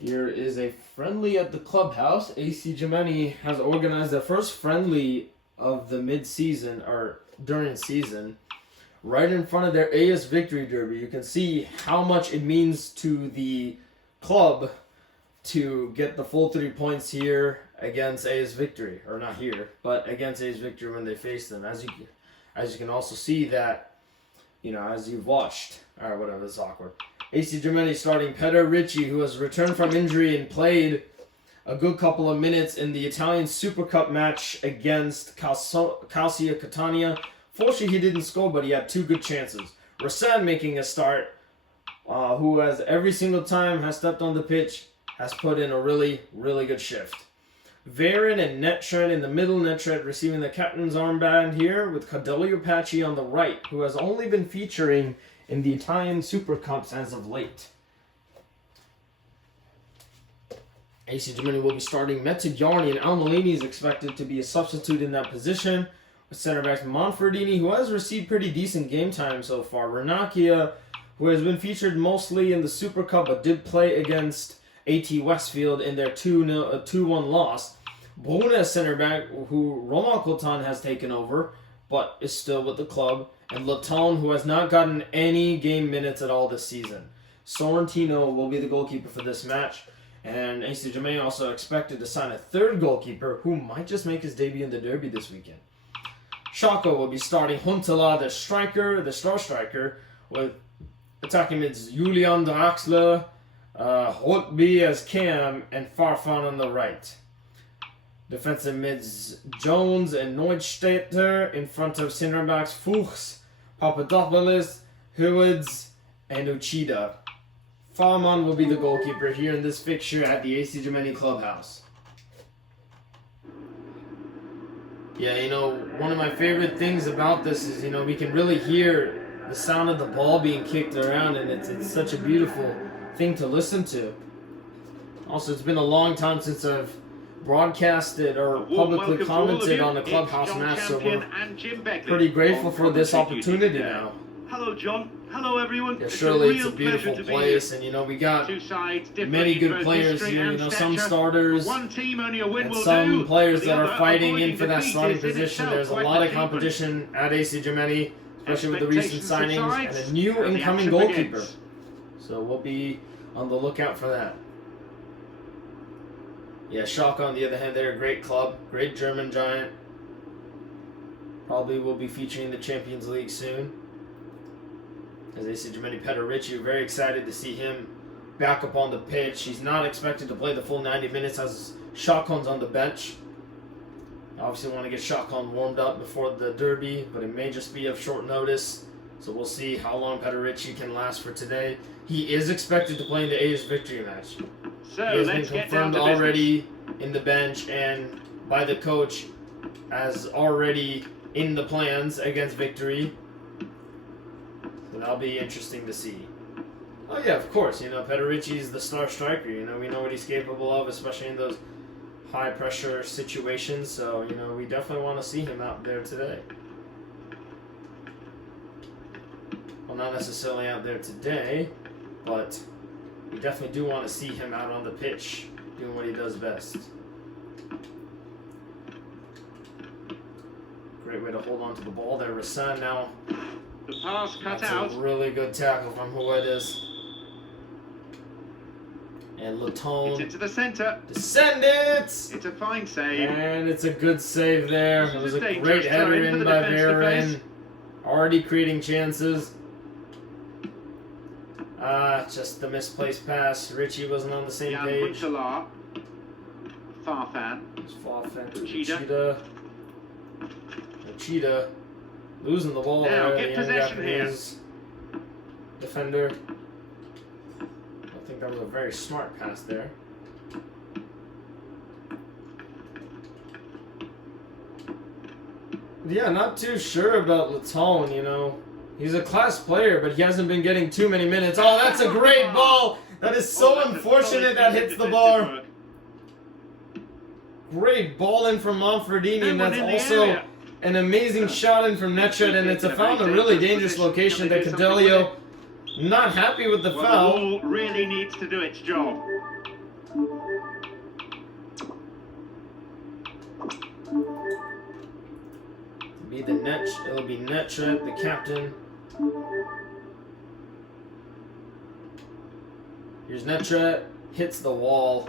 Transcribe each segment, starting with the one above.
Here is a friendly at the clubhouse. AC Gemini has organized the first friendly of the mid-season, or during season, right in front of their AS Victory Derby. You can see how much it means to the club to get the full 3 points here against AS Victory, or not here, but against AS Victory when they face them. As you can also see that, as you've watched. Alright, whatever, it's awkward. AC Gemini starting Peter Ricci, who has returned from injury and played a good couple of minutes in the Italian Super Cup match against Calcio Catania. Fortunately, he didn't score, but he had 2 good chances. Rasan making a start, who has every single time has stepped on the pitch, has put in a really, really good shift. Varon and Netshred in the middle. Netshred receiving the captain's armband here with Cadelio Paci on the right, who has only been featuring in the Italian Super Cups as of late. AC Gemini will be starting Mezzogiorni, and Almalini is expected to be a substitute in that position. With center backs Monferdini, who has received pretty decent game time so far. Ranacchia, who has been featured mostly in the Super Cup, but did play against AT Westfield in their 2-1 loss. Bruna, center back, who Roman Cotan has taken over, but is still with the club. And Laton, who has not gotten any game minutes at all this season. Sorrentino will be the goalkeeper for this match. And AC Gemini also expected to sign a third goalkeeper who might just make his debut in the derby this weekend. Schalke will be starting Huntela, the star striker, with attacking mids Julian Draxler, Holtby as Cam, and Farfan on the right. Defensive mids Jones and Neustadter in front of center backs Fuchs, Papadopoulos, Hewitz, and Uchida. Farman will be the goalkeeper here in this fixture at the AC Gemini clubhouse. Yeah, one of my favorite things about this is, we can really hear the sound of the ball being kicked around, and it's such a beautiful thing to listen to. Also, it's been a long time since I've broadcasted or publicly commented on the clubhouse match, so we're pretty grateful for this opportunity now. Hello, John. Hello, everyone. Yeah, surely it's a beautiful place, and we got many good players here. Some starters, and some players that are fighting in for that starting position. There's a lot of competition at AC Gemini, especially with the recent signings and a new incoming goalkeeper. So we'll be on the lookout for that. Yeah, Schalke, on the other hand, they're a great club, great German giant. Probably will be featuring the Champions League soon. As AC Gemini, Peter Ricci, very excited to see him back up on the pitch. He's not expected to play the full 90 minutes as Schalke's on the bench. Obviously want to get Schalke warmed up before the derby, but it may just be of short notice. So we'll see how long Peter Ricci can last for today. He is expected to play in the AS Victory match. So he has been confirmed already in the bench and by the coach as already in the plans against Victory. So that'll be interesting to see. Oh yeah, of course, Peter Ricci is the star striker. We know what he's capable of, especially in those high pressure situations. So, we definitely want to see him out there today. Well, not necessarily out there today, but we definitely do want to see him out on the pitch doing what he does best. Great way to hold on to the ball there. Rasan now. The pass cut That's out. A really good tackle from Huedes. And Laton. It's into the centre. Descend it! It's a fine save. And it's a good save there. It was a great header in by Varon. Already creating chances. Just the misplaced pass. Ricci wasn't on the same page. Farfan. Farfan to Uchida. Losing the ball now, there. get possession here. Defender. I think that was a very smart pass there. Yeah, not too sure about Laton, He's a class player, but he hasn't been getting too many minutes. Oh, that's a great ball! That is so unfortunate that hits the bar. Great ball in from Monferdini, and that's also an amazing shot in from Netshred, and it's found a really dangerous location that Cadelio not happy with the foul. The ball really needs to do its job. It'll be Netra, the captain. Here's Netra, hits the wall.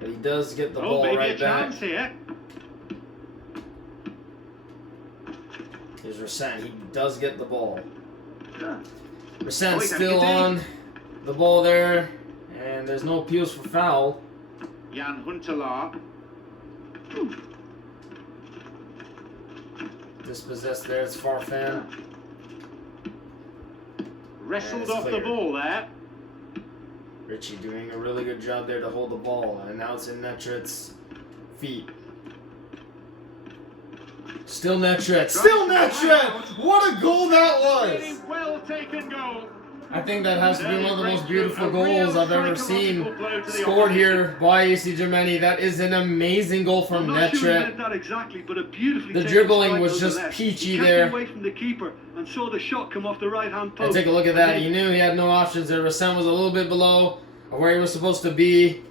But he does get the ball maybe right a chance back. here. Here's Rasan, he does get the ball. Oh, Rasan's he's still having a on the ball there, and there's no appeals for foul. Jan Huntelaar. Dispossessed there, it's Farfan. Wrestled it's off the clear. ball there. Richie doing a really good job there to hold the ball, and now it's in Netret's feet. Still Netret. Still Netret! What a goal that Really was! well taken goal. I think that has to be one of the most beautiful goals I've ever seen scored here by AC Gemini. That is an amazing goal from I'm not sure he Netret. meant that exactly, but a beautifully The taken dribbling strike was over just left. peachy He kept there. away from the keeper and saw the shot come off the right-hand And post. take a look at that. He knew he had no options there. Rasan was a little bit below where he was supposed to be.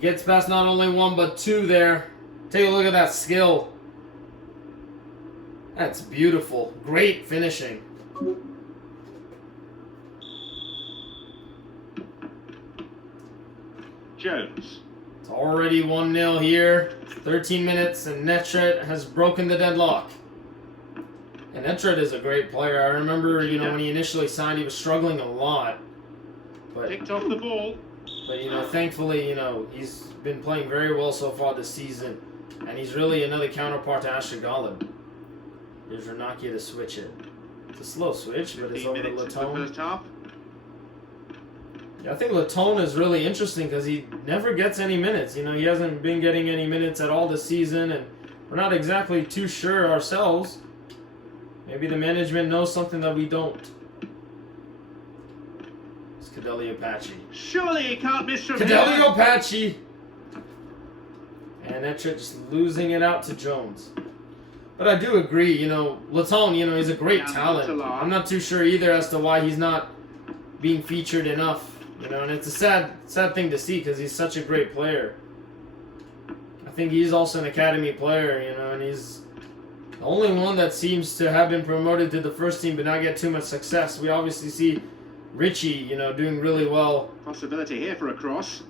Gets past not only one but two there. Take a look at that skill. That's beautiful. Great finishing. Jones. It's already 1-0 here. 13 minutes, and Netret has broken the deadlock. And Netret is a great player. I remember, when he initially signed, he was struggling a lot. But Picked off the ball. thankfully, he's been playing very well so far this season. And he's really another counterpart to Asher Golub. There's Renakia to switch it. It's a slow switch, but it's 15 over to minutes in the first Latone. half. Yeah, I think Latone is really interesting because he never gets any minutes. He hasn't been getting any minutes at all this season, and we're not exactly too sure ourselves. Maybe the management knows something that we don't. It's Cadeli Apache. Surely he can't miss from Cadeli here. Apache! And Netret just losing it out to Jones. But I do agree, Latone, he's a great Yeah, talent. Huntelaar. I'm not too sure either as to why he's not being featured enough. And it's a sad thing to see because he's such a great player. I think he's also an academy player, and he's the only one that seems to have been promoted to the first team but not get too much success. We obviously see Richie, doing really well. Possibility here for a cross.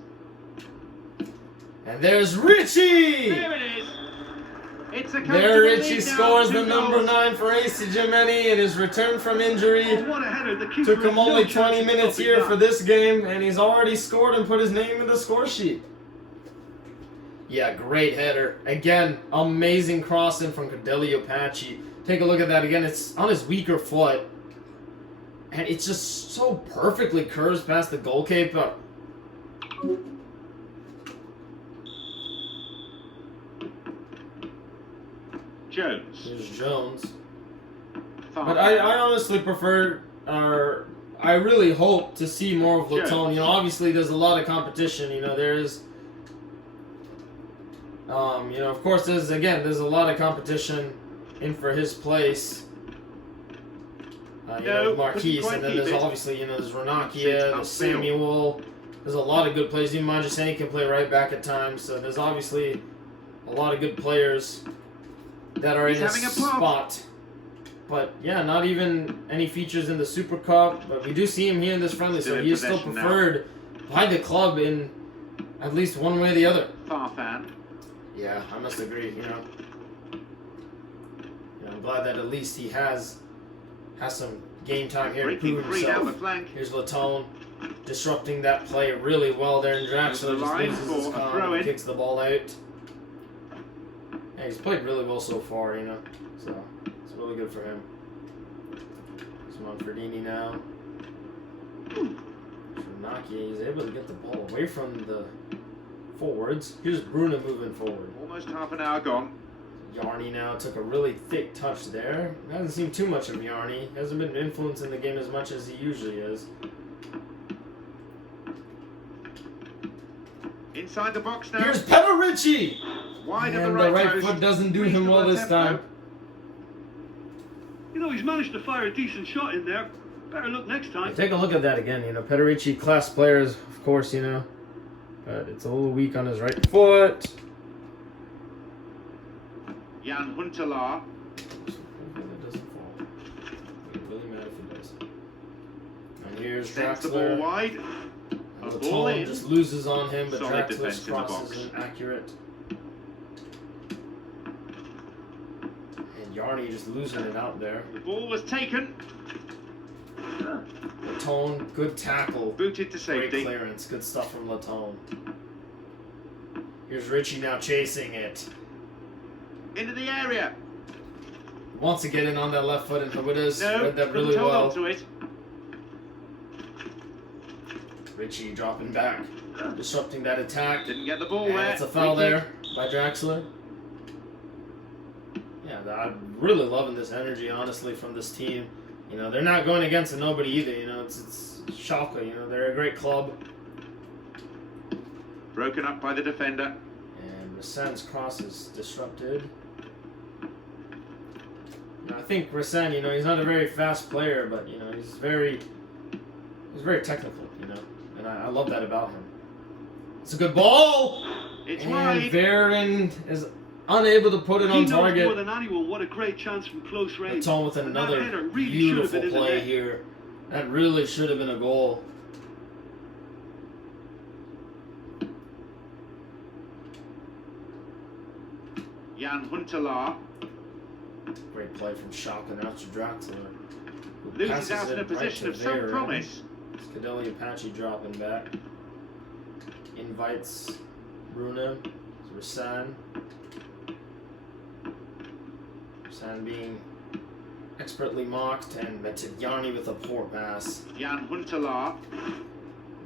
And there's Richie! There it is. It's a There Richie lead now, scores 2 the number goals. 9 for AC Gemini in his return from injury. Oh, what a header. The keeper Took him had no only chance 20 of minutes stopping here that. for this game, and he's already scored and put his name in the score sheet. Yeah, great header. Again, amazing crossing from Cadeli Apache. Take a look at that again. It's on his weaker foot. And it's just so perfectly curves past the goalkeeper. Jones. Here's Jones. Far But I honestly prefer, or I really hope to see more of Latone. Obviously there's a lot of competition. There's, of course there's a lot of competition in for his place. No, Marquise, couldn't and then quite there's keep it. obviously, there's It's Renakia, there's upfield. Samuel. There's a lot of good players. Even Majasani can play right back at times. So there's obviously a lot of good players that are He's in his having a pop. spot. But yeah, not even any features in the Super Cup. But we do see him here in this friendly, Still so in he is still possession now. preferred by the club in at least one way or the other. Farfan. Yeah, I must agree. I'm glad that at least he has some game time here to Breaking prove free down the himself. flank. Here's Latone disrupting that play really well there, and Draxler There's the just line loses his for a calm throw and in. kicks the ball out. Yeah, he's played really well so far, so it's really good for him. It's Manfredini now. Nakia, he's able to get the ball away from the forwards. Here's Bruno moving forward. Almost half an hour gone. Yarny now took a really thick touch there. Hasn't seen too much of Yarny. Hasn't been influencing the game as much as he usually is. Inside the box now. Here's Petterici! Wide of the And right, the right post. foot doesn't do him well this time. He's managed to fire a decent shot in there. Better look next time. Take a look at that again. You know, Pederici, class players, of course, you know. But it's a little weak on his right foot. Jan Huntelaar. That doesn't fall. I'm really mad if it does. And here's Sends the ball Draxler. wide. And A ball Latone in. just loses on him, but Solid defense Draxler's in the cross box. isn't accurate. And Yarny just losing it out there. The ball was taken. Latone, good tackle. Booted to Great safety. clearance. Good stuff from Latone. Here's Richie now chasing it. Into the area. Wants to get in on that left foot, and Hubidas No, read that couldn't really hold well. on to it. Richie dropping back, disrupting that attack. Didn't get the ball And there. it's a foul Free kick. there by Draxler. Yeah, I'm really loving this energy, honestly, from this team. You know, they're not going against a nobody either. You know, it's Schalke. You know, they're a great club. Broken up by the defender. And Rassan's cross is disrupted. Now, I think Rassan, you know, he's not a very fast player, but you know, he's very technical. You know, and I love that about him. It's a good ball. It's And wide. Varen is unable to put it He on knows more target. than anyone what a great chance from close range. Latone with And that another header really should have beautiful been in the play net. here. That really should have been a goal. Jan Huntelaar. Great play from Schalke now to Draxler. Who Loses passes out in it a right position to of some Varen. promise. Cadelli Apache dropping back. Invites Bruna. Rassan. Rassan being expertly mocked, and Metigiani with a poor pass. Jan Huntelaar.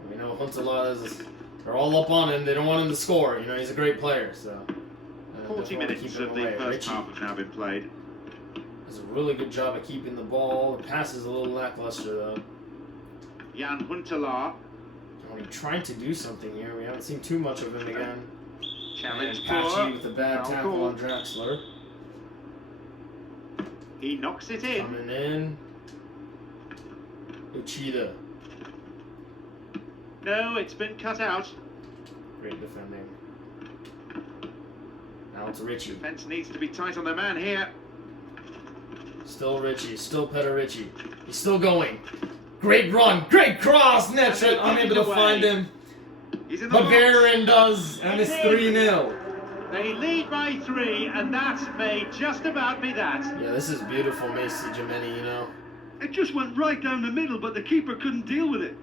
We know Huntelaar is, they're all up on him. They don't want him to score. You know, he's a great player, so. 40 minutes of the first half have now been played. Does a really good job of keeping the ball. The pass is a little lackluster, though. Jan Huntelaar. He's trying to do something here. We haven't seen too much of him again. Challenge And Patchy poor. with a bad Foul tackle call. on Draxler. He knocks it in. Coming in. Uchida. No, it's been cut out. Great defending. Now it's Richie. Defence needs to be tight on the man here. Still Richie. Still Pederici. He's still going. Great run. Great cross. Netshot unable to find him. He's in the But box. Varen does. And it's 3-0. They lead by 3, and that may just about be that. Yeah, this is beautiful, Macy Gemini, you know. It just went right down the middle, but the keeper couldn't deal with it.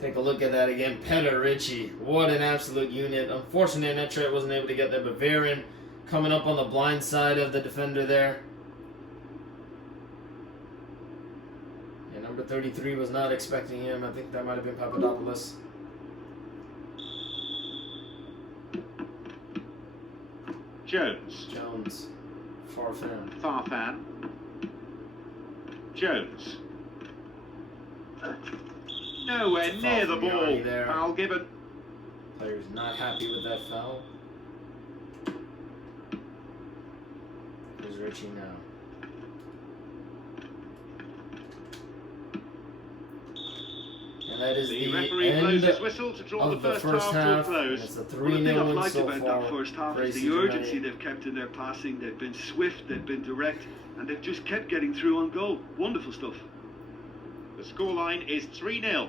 Take a look at that again. Pederici. What an absolute unit. Unfortunately, Netshot wasn't able to get there, but Varen coming up on the blind side of the defender there. Yeah, number 33 was not expecting him. I think that might have been Papadopoulos. Jones. Jones. Farfan. Farfan. Jones. Nowhere Foul near the from ball. Yarny there. Foul given. Player's not happy with that foul. Here's Richie now. And that is The the referee end blows his whistle to draw of the the first half to a and it's close. a Well, the 3-0 thing I've win liked so about far. that first half for is AC the urgency Gemini. they've kept in their passing. They've been swift, they've been direct, and they've just kept getting through on goal. Wonderful stuff. The scoreline is 3-0.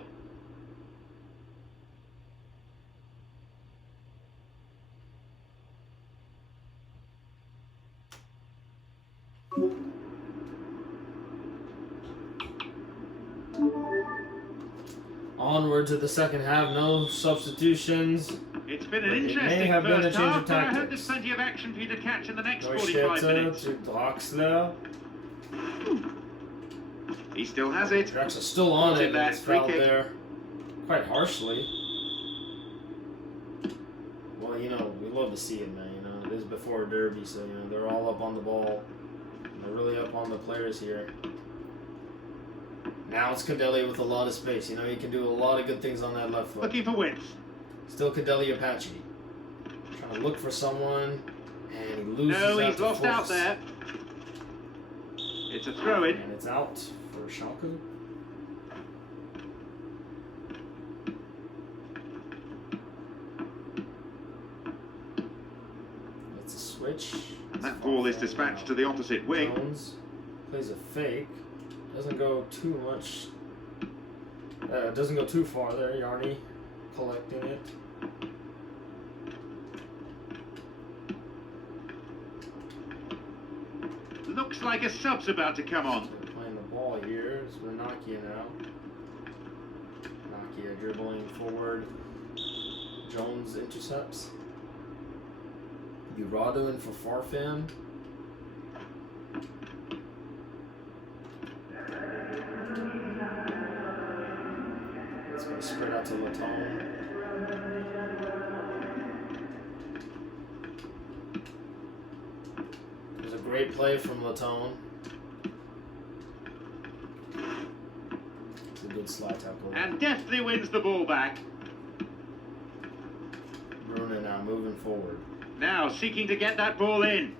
Onward to the second half, no substitutions. It's been an It may interesting have been a first change of half, but I hope tactics. there's plenty of action for you to catch in the next 45 Neustädter minutes. to Draxler. He still has it. Draxler still on It's it, in and there, it's free fouled kick. there quite harshly. Well, you know, we love to see it, man. You know, it is before a derby, so, you know, they're all up on the ball. They're really up on the players here. Now it's Cadelli with a lot of space. You know, he can do a lot of good things on that left foot. Looking for width. Still Cadelli Apache. Trying to look for someone, and he loses No, out he's to lost out Force. there. It's a throw-in. And it's out for Schalke. It's a switch. That ball is dispatched to the opposite wing. Jones plays a fake. Doesn't go too much. Doesn't go too far there. Yarny collecting it. Looks like a sub's about to come on. They're playing the ball here. It's Renakia now. Renakia dribbling forward. Jones intercepts. Urado in for Farfan. It's going to spread out to Latone. There's a great play from Latone. It's a good slide tackle. And deftly wins the ball back. Bruna now moving forward. Now seeking to get that ball in.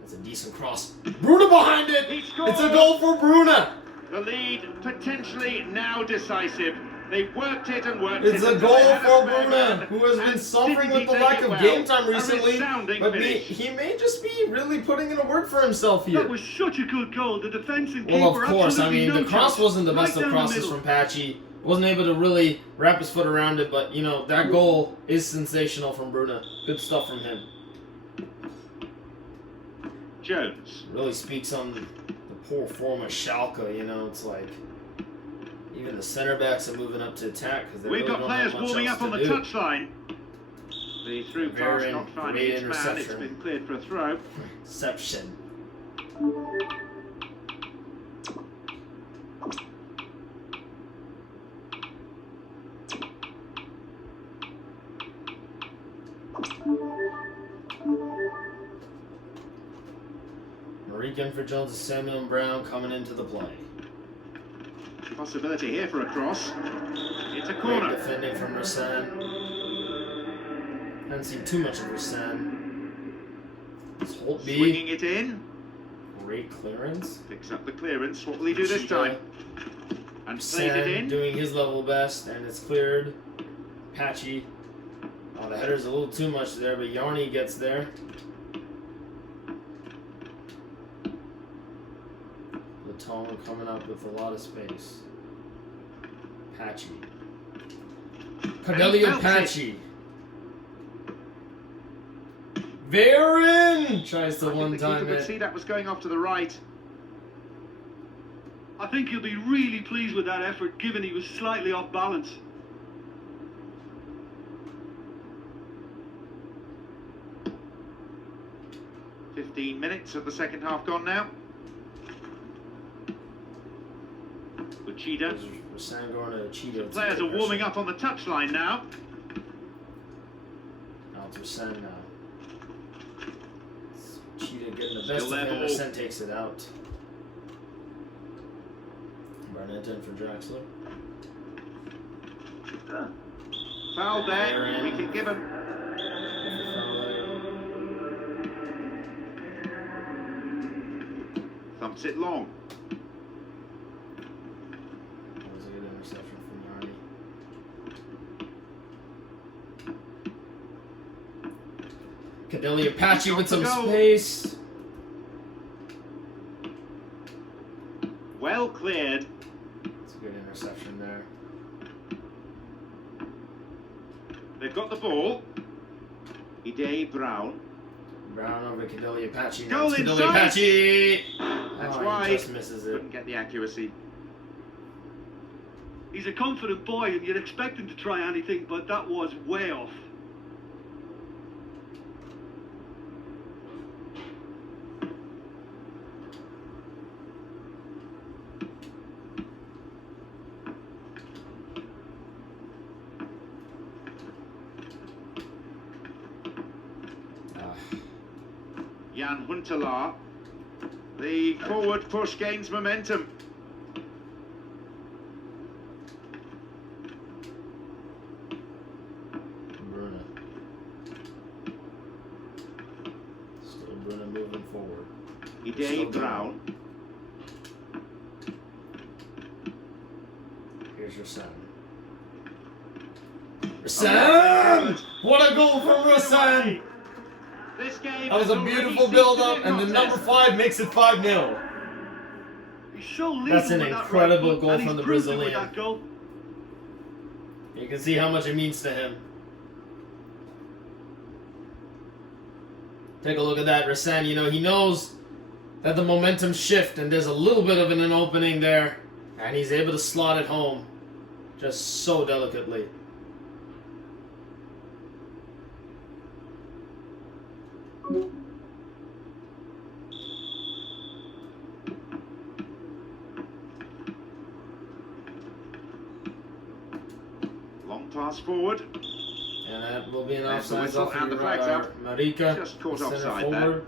That's a decent cross. Bruna behind it! He scores! It's a goal for Bruna! The lead potentially now decisive. They've worked it and worked It's it. a until goal they had a for spare Bruna, man. who has been And suffering didn't with the he lack take of it game well? time A recently. resounding But finish. he may just be really putting in a word for himself here. That was such a good goal. The defence and Well, keeper of course, I absolutely mean, no the cross chance. wasn't the best Right of down the crosses middle. from Patchy. Wasn't able to really wrap his foot around it, but, you know, that goal is sensational from Bruna. Good stuff from him. Jones. Really speaks on the poor form of Schalke, you know, it's like even the center backs are moving up to attack because they We've really got don't have players much warming else up on to the do. touchline. The through pass Very not finding great its man. It's interception. been cleared for a throw. Reception. Marikin for Jones and Samuel and Brown coming into the play. Possibility here for a cross. It's a Great corner. defending from Rasan. Haven't seen too much of Rasan. It's Holtby. Swinging it in. Great clearance. Picks up the clearance. What will he do this time? And plays it Rasan in. doing his level best, and it's cleared. Patchy. Oh, the header's a little too much there, but Yarny gets there. Latone coming up with a lot of space. Patchy. Cordelia belts it. Patchy. Varin tries to I think one the keeper time could it. see that was going off to the right. I think he'll be really pleased with that effort, given he was slightly off balance. Minutes of the second half gone now. Uchida. Rasan going to Cheetah. Players are warming up on the touchline now. Now it's Rasan now. Cheetah getting the best Still of there, him. ball. Rasan takes it out. Barnett in for Draxler. Foul there. Aaron. We can give him. Thumps it long. That was a good interception from Yarny. Cadelia Apache with some Goal. space. Well cleared. It's a good interception there. They've got the ball. Ide Brown. Brown over Cadelia Apache. Goal Now it's Cadelia inside. Apache. That's Oh, wide. He just misses it. Couldn't get the accuracy. He's a confident boy, and you'd expect him to try anything, but that was way off. Jan Huntelaar. The forward push gains momentum. Bruna. Still Bruna moving forward. Ide Brown. Here's Rasen. Rasen! What a goal from Rasen! This game That was has a already beautiful ceased build-up, to be a and the number contest. 5 makes it 5-0. He's so lethal That's an with that incredible right foot, goal and from he's the proved it with Brazilian. that goal. You can see how much it means to him. Take a look at that, Rasen. You know, he knows that the momentum shift, and there's a little bit of an opening there, and he's able to slot it home just so delicately. Long pass forward. And that will be an There's the offside whistle off and the your flag's radar. up. Marika, Just caught center offside there. forward.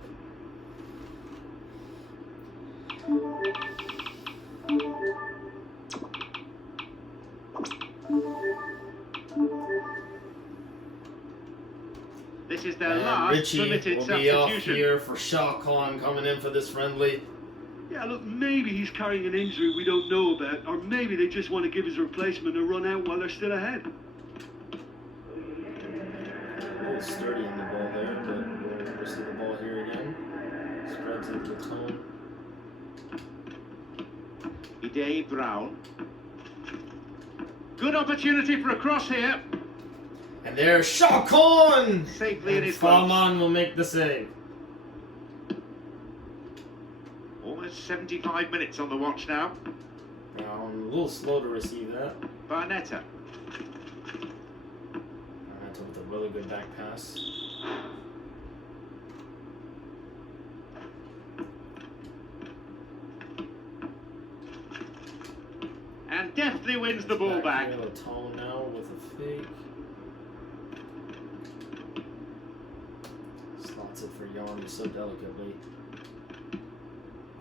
This is their And last Richie permitted will be off substitution. here for Schalke coming in for this friendly. Yeah, look, maybe he's carrying an injury we don't know about, or maybe they just want to give his replacement a run out while they're still ahead. A little sturdy in the ball there, but we'll see the ball here again. Spreads it to Tone. Idei Brown. Good opportunity for a cross here. And there's Schalke! Safely in And his gloves. Fallman will make the save. Almost 75 minutes on the watch now. Now, I'm a little slow to receive that. Barnetta. That's with a really good back pass. And deftly wins the ball back. Here, Tone now with a fake. Slots it for Yarny so delicately.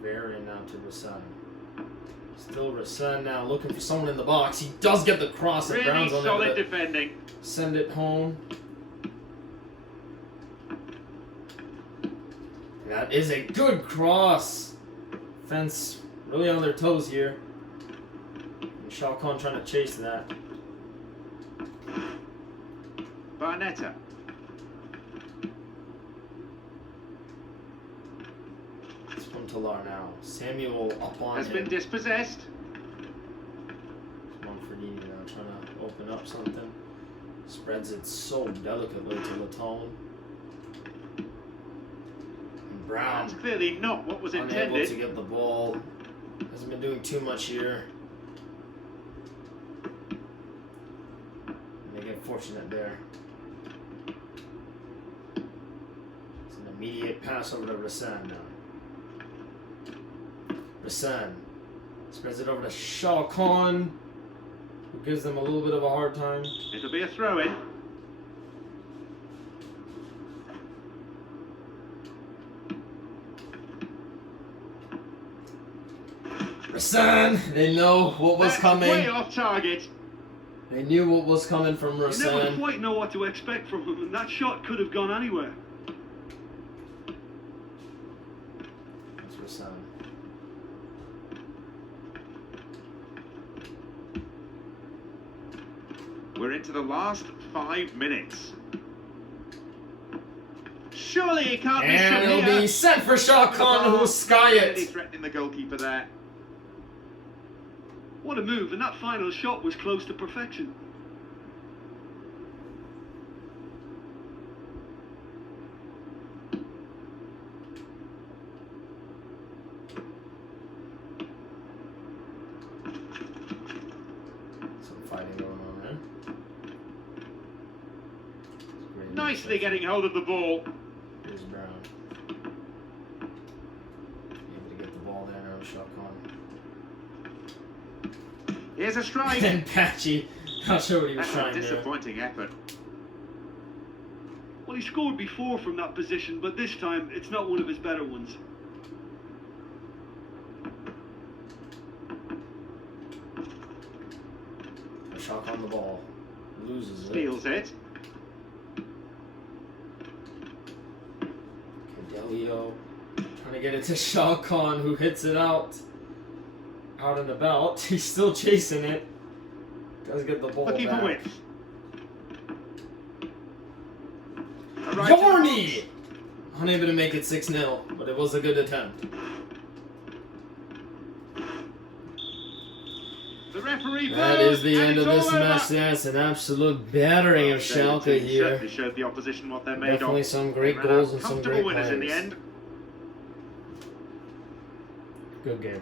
Varian now to Rasen. Still Rasen now looking for someone in the box. He does get the cross and Really Brown's on solid it. defending. Send it home. That is a good cross. Fence really on their toes here. And Schalke trying to chase that. Barnetta. It's from Talar now. Samuel up on Has him. been dispossessed. Manfredini now trying to open up something. Spreads it so delicately to Latone. And Brown That's clearly not what was unable intended. to get the ball. Hasn't been doing too much here. And they get fortunate there. It's an immediate pass over to Rasen now. Rasen spreads it over to Schalke, who gives them a little bit of a hard time. It'll be a throw-in. Rasen, they know what was That's coming. way off target. They knew what was coming from You never Rasen. quite know what to expect from him, and that shot could have gone anywhere. That's Rasen. We're into the last 5 minutes. Surely he can't miss And from it'll here. be sent for Schalke, who will sky Really it. threatening the goalkeeper there. What a move, and that final shot was close to perfection. Some fighting going on there. Great Nicely interception. getting hold of the ball. Here's Brown. Able to get the ball there now, Schalke. Here's a strike. And Patchy, not sure what he was That's a trying to do. disappointing effort. Well, he scored before from that position, but this time it's not one of his better ones. Schalke on the ball. Loses it. Steals it. Cadelio trying to get it to Schalke, who hits it out and about. He's still chasing it. Guys get the ball Looking for back. width. Right to the Yarny! Unable to make it 6-0, but it was a good attempt. The referee That blows, is the and end of it's this all over. match. That's an absolute battering of Schalke Certainly here. showed the opposition what they're made Definitely of. some great They ran goals out and some comfortable great winners in the plays. end. Good game.